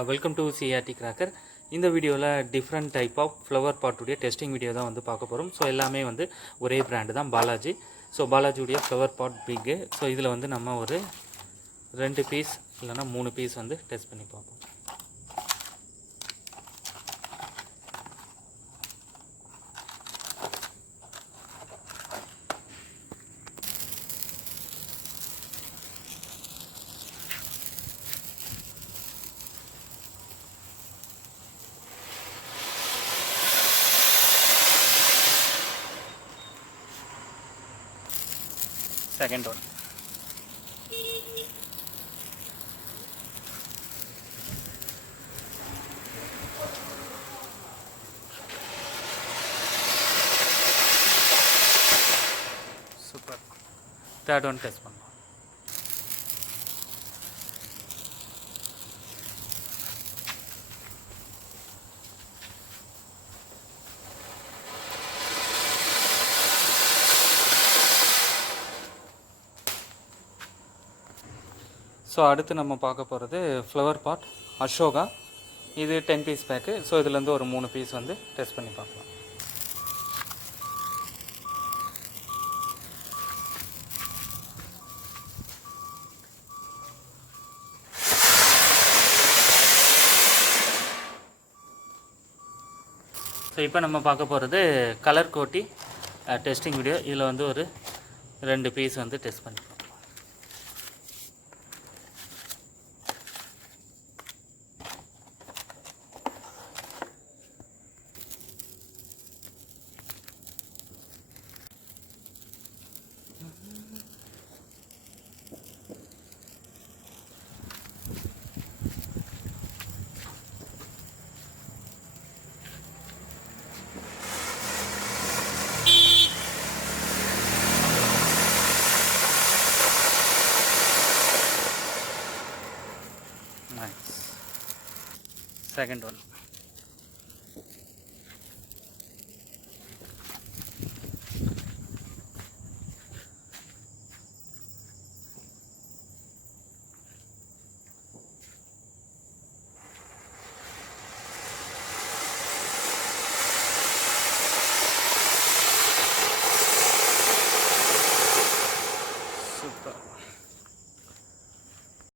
Welcome to CRT cracker. இந்த வீடியோவில் different type of flower பாட்டுடைய டெஸ்டிங் வீடியோ தான் வந்து பார்க்க போகிறோம். ஸோ எல்லாமே வந்து ஒரே பிராண்டு தான், பாலாஜி. ஸோ பாலாஜியுடைய ஃப்ளவர் பாட் பிக்கு. ஸோ இதில் வந்து நம்ம ஒரு 2 பீஸ் இல்லைனா 3 பீஸ் வந்து டெஸ்ட் பண்ணி பார்ப்போம். Second one. Super. Third one test பண்ணலாம். ஸோ அடுத்து நம்ம பார்க்க போகிறது ஃப்ளவர் பாட் அசோகா. இது 10 பீஸ் பேக்கு. ஸோ இதுலேருந்து ஒரு 3 பீஸ் வந்து டெஸ்ட் பண்ணி பார்க்கலாம். ஸோ இப்போ நம்ம பார்க்க போகிறது கலர் கோட்டி டெஸ்டிங் வீடியோ. இதில் வந்து ஒரு 2 பீஸ் வந்து டெஸ்ட் பண்ணி பார்க்கலாம். Nice. Second one.